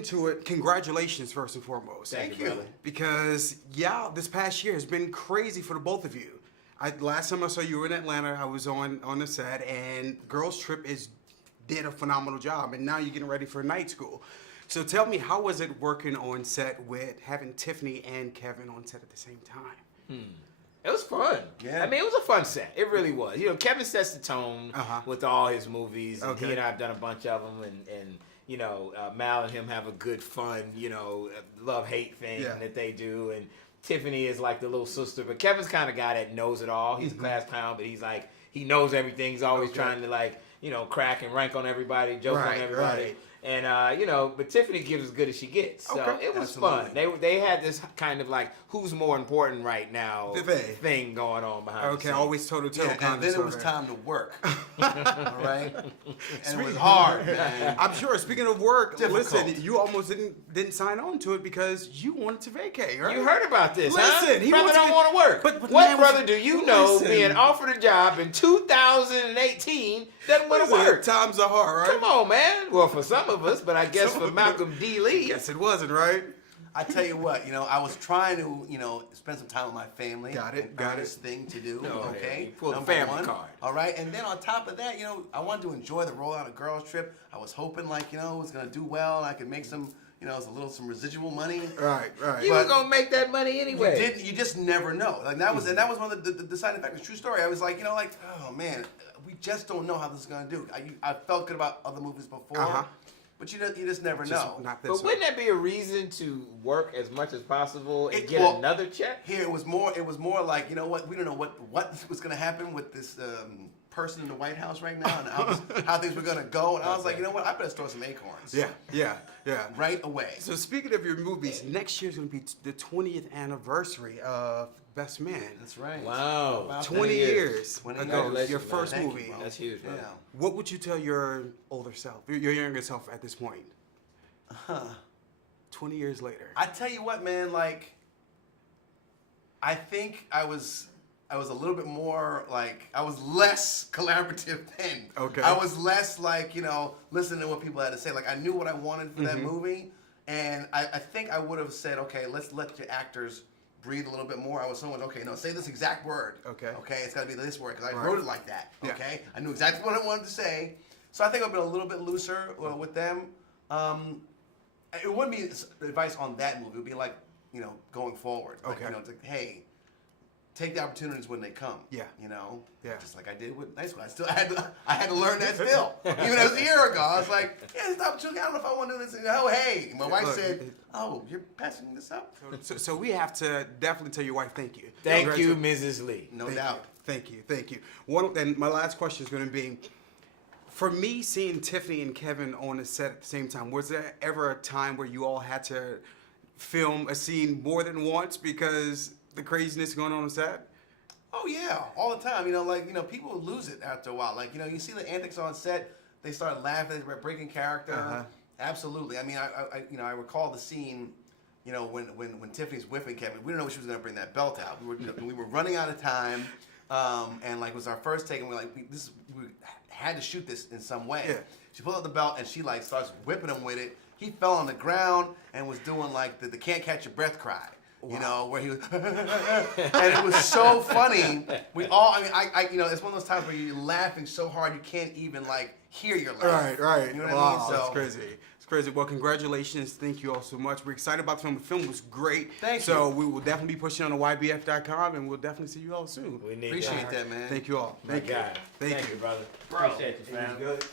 into it, congratulations first and foremost. Thank you. Brother. Because this past year has been crazy for the both of you. Last time I saw you were in Atlanta, I was on the set, and Girls Trip did a phenomenal job, and now you're getting ready for night school. So tell me, how was it working on set with having Tiffany and Kevin on set at the same time? It was fun. Yeah. I mean, it was a fun set. It really was. You know, Kevin sets the tone with all his movies. Okay. He and I have done a bunch of them, and you know, Mal and him have a good, fun, you know, love-hate thing that they do. And Tiffany is like the little sister, but Kevin's kind of guy that knows it all. He's a class clown, but he's like, he knows everything. He's always trying to, like, you know, crack and rank on everybody, joke on everybody. Right. And, you know, but Tiffany gives as good as she gets. So it was fun. They had this kind of like, who's more important right now thing going on behind the scenes. Always toe-to-toe. Yeah, and then it was time to work. All right? And it was hard, man. I'm sure. Speaking of work, Difficult. listen, you almost didn't sign on to it because you wanted to vacate, right? You heard about this, Listen, he brother wants don't to- want to work. but what man, brother do you know listen. being offered a job in 2018 doesn't want to work? Times are hard, right? Come on, man. Well, for some of us, but I guess for Malcolm D. Lee. Yes, it wasn't, right? I tell you what, you know, I was trying to, you know, spend some time with my family. Got it. This thing to do, okay? You pulled the Number family one. card. All right, and then on top of that, you know, I wanted to enjoy the rollout of Girls Trip. I was hoping, like, you know, it was gonna do well, and I could make some, you know, some residual money. Right. You were gonna make that money anyway. You just never know. Like that was one of the deciding factors. True story. I was like, you know, like, oh man, we just don't know how this is gonna do. I felt good about other movies before, but you just never know. Not this But wouldn't that be a reason to work as much as possible and get well, another check? Here it was more like, you know what, we don't know what was gonna happen with this person in the White House right now, and how things were gonna go. And I was like, you know what, I better store some acorns. Yeah. Right away. So speaking of your movies, next year's going to be the 20th anniversary of Best Man. That's right. Wow. About 20 years 20 ago, years. your first Thank you, movie. bro. That's huge, man. Yeah. What would you tell your older self, your younger self at this point? 20 years later. I tell you what, man, like, I think I was a little bit more, like, I was less collaborative then. Okay. I was less, like, you know, listening to what people had to say. Like, I knew what I wanted for that movie, and I think I would have said, okay, let's let your actors breathe a little bit more. I was someone, okay, no, say this exact word. Okay. Okay, it's got to be this word, because I wrote it like that. Yeah. Okay? I knew exactly what I wanted to say. So I think I've been a little bit looser with them. It wouldn't be advice on that movie. It would be like, you know, going forward. Like, Okay. you know, it's like, hey, take the opportunities when they come. Yeah. You know? Yeah. Just like I did with Night School. I had to learn that still. Even as a year ago. I was like, yeah, this opportunity, I don't know if I want to do this. And, oh, hey. My wife said, oh, you're passing this up? So we have to definitely tell your wife thank you. Thank you, Mrs. Lee. No doubt. Thank you. And my last question is going to be, for me, seeing Tiffany and Kevin on the set at the same time, was there ever a time where you all had to film a scene more than once because the craziness going on set? Oh yeah, all the time. You know, like, you know, people lose it after a while. Like, you know, you see the antics on set, they start laughing, they're breaking character. Absolutely. I mean, I recall the scene, you know, when Tiffany's whipping Kevin. We didn't know she was going to bring that belt out. We were running out of time, and like it was our first take, and we had to shoot this in some way. Yeah. She pulled out the belt and she like starts whipping him with it. He fell on the ground and was doing like the can't catch your breath cry. Wow. You know, where he was, and it was so funny. We all, I you know, it's one of those times where you're laughing so hard you can't even like hear your laugh. Right. You know what Wow, I mean? So, that's crazy. It's crazy. Well, congratulations. Thank you all so much. We're excited about the film. The film was great. Thank so you. we will definitely be pushing on the YBF.com, and we'll definitely see you all soon. We need Appreciate that, man. Thank you all. Thank you. Thank you. Brother. Bro. Appreciate you, fam. Good.